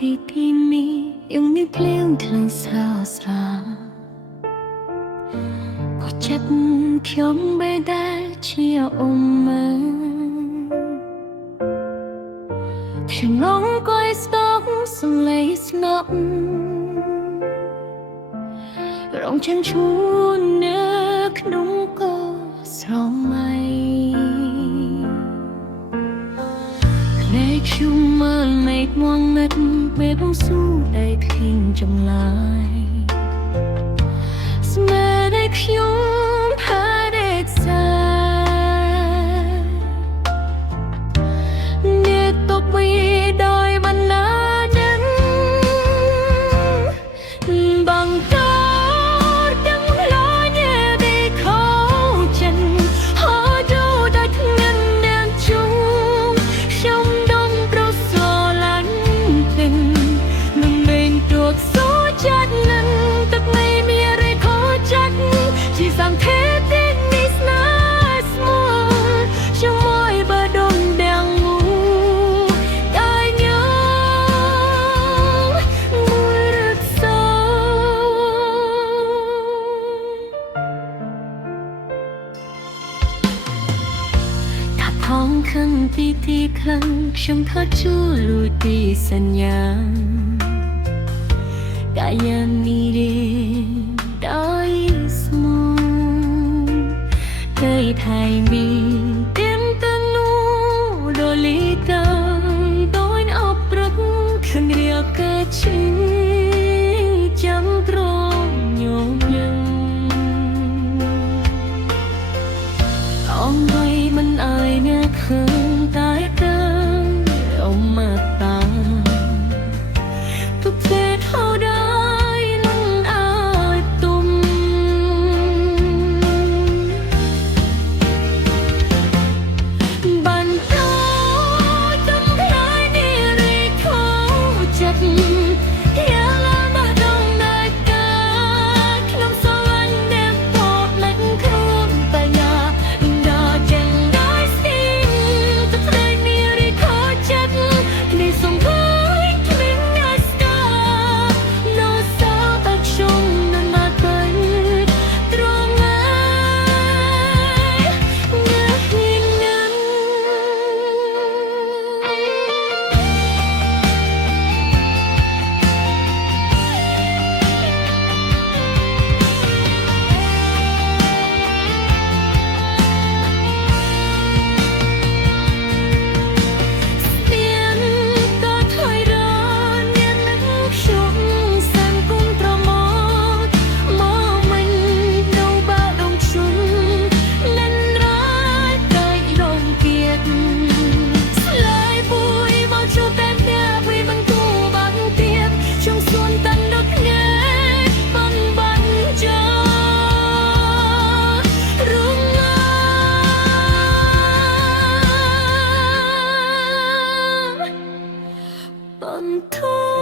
ទីនេះយើងមានភ្លៀងថ្លៃស្រស់ស្រាលក៏ចិត្តខ្ញុំបែរដែលជាអ៊ំមើខ្ញុំងងកយស្ទប់សំឡេងស្ងប់រងចាំជួននៅក្នុងកស្រមៃភ្នែកខ្ញុំមើលមេឃមួងណាត់ពេលបងស៊ូដៃភៀងចម្លាយស្មែដៃខ្ញុំផាដេកសាអ្នកតបវីដោយបណ្ណាដឹងបងក៏ដឹងឡើយទេខោចិនហោดูได้ทั้งเงินเดือนจุงខ្ញុំ ចិត្តនឹងទឹកមេមានរេខោចិត្តជាសង្ខេបទីនេះស្នេហ៍ស្មោះជាមួយបើដុំទាំងមូកាយញ៉ាំមួយរឹកសោថាផងខឹងទីខ្លាំងខ្ញុំថតជួលលួចពីសញ្ញាKaya nire đói smooth Cây thai mi tiếng tân nu Đồ lý tâm đôi ốc rực Khăn rìa cơ chính Chăm trông nhộn nhân Ông hay mình ai nghe khương tái tân Ông mặt ta Tục phết hầu đó Until